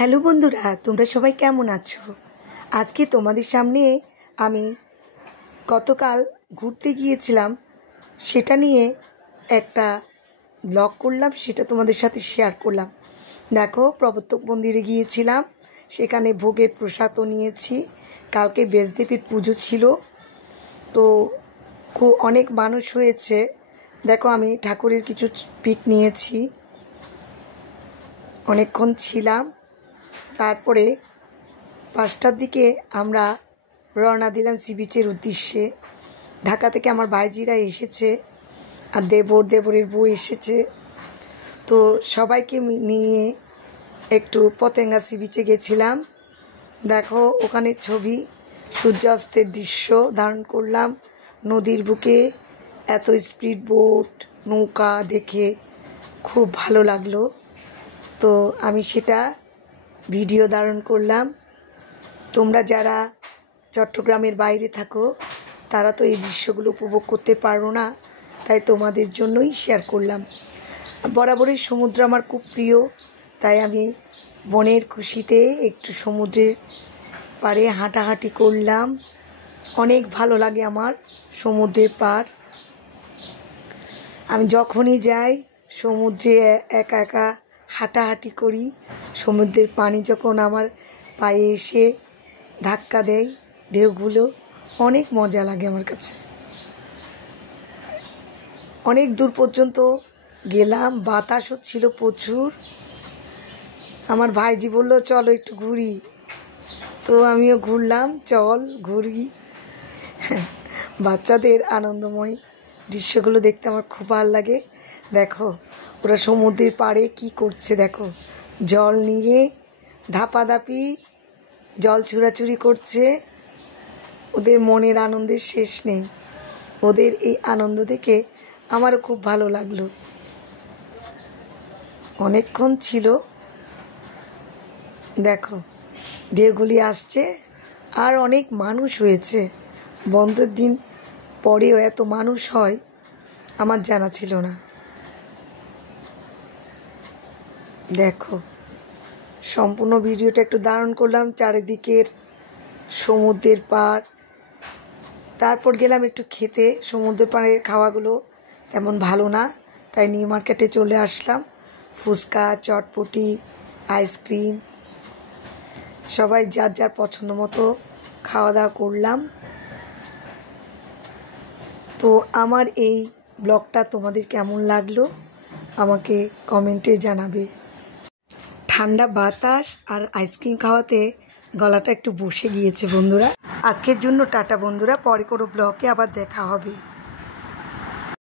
Hello বন্ধুরা, তোমরা সবাই কেমন আছো? আজকে তোমাদের সামনে আমি গতকাল ঘুরতে গিয়েছিলাম, সেটা নিয়ে একটা ব্লগ করলাম, সেটা তোমাদের সাথে শেয়ার করলাম। দেখো, প্রবর্তক মন্দিরে গিয়েছিলাম, সেখানে ভোগের প্রসাদও নিয়েছি। কালকে ব্যাসদেবীর পুজো ছিল, তো অনেক মানুষ হয়েছে। দেখো, আমি ঠাকুরের কিছু পিক নিয়েছি, অনেকক্ষণ ছিলাম। তারপরে 5টার দিকে আমরা রওনা দিলাম সি বিচের উদ্দেশ্যে। ঢাকা থেকে আমার ভাইজিরা এসেছে, আর দেবরের বউ এসেছে, তো সবাইকে নিয়ে একটু পতেঙ্গা সি বিচে গেছিলাম। দেখো, ওখানে ছবি সূর্যাস্তের দৃশ্য ধারণ করলাম। নদীর বুকে এত স্পিড বোট, নৌকা দেখে খুব ভালো লাগলো, তো আমি সেটা ভিডিও ধারণ করলাম। তোমরা যারা চট্টগ্রামের বাইরে থাকো, তারা তো এই দৃশ্যগুলো উপভোগ করতে পারো না, তাই তোমাদের জন্যই শেয়ার করলাম। বরাবরই সমুদ্র আমার খুব প্রিয়, তাই আমি মনের খুশিতে একটু সমুদ্রের পাড়ে হাঁটাহাঁটি করলাম। অনেক ভালো লাগে আমার সমুদ্রের পাড়। আমি যখনই যাই সমুদ্রে একা একা হাঁটাহাঁটি করি। সমুদ্রের পানি যখন আমার পায়ে এসে ধাক্কা দেয়, ঢেউগুলো, অনেক মজা লাগে আমার কাছে। অনেক দূর পর্যন্ত গেলাম, বাতাস হচ্ছিল প্রচুর। আমার ভাইজি বলল চলো একটু ঘুরি, তো আমিও ঘুরলাম, চল ঘুরি। বাচ্চাদের আনন্দময় দৃশ্যগুলো দেখতে আমার খুব ভালো লাগে। দেখো, ওরা সমুদ্রের পাড়ে কি করছে, দেখো, জল নিয়ে ধাপাধাপি জল ছুড়াছুড়ি করছে। ওদের মনের আনন্দের শেষ নেই। ওদের এই আনন্দ দেখে আমারও খুব ভালো লাগলো। অনেকক্ষণ ছিল। দেখো, ঢেউগুলি আসছে, আর অনেক মানুষ হয়েছে। বন্ধের দিন পরেও এত মানুষ হয় আমার জানা ছিল না। দেখো, সম্পূর্ণ ভিডিওটা একটু ধারণ করলাম, চারিদিকের সমুদ্রের পাড়। তারপর গেলাম একটু খেতে। সমুদ্রের পাড়ে খাওয়াগুলো তেমন ভালো না, তাই নিউ মার্কেটে চলে আসলাম। ফুচকা, চটপটি, আইসক্রিম, সবাই যার যার পছন্দ মতো খাওয়া দাওয়া করলাম। তো আমার এই ব্লগটা তোমাদের কেমন লাগলো আমাকে কমেন্টে জানাবে। ঠান্ডা বাতাস আর আইসক্রিম খাওয়াতে গলাটা একটু বসে গিয়েছে বন্ধুরা। আজকের জন্য টাটা বন্ধুরা, পরে কোনো ব্লগে আবার দেখা হবে।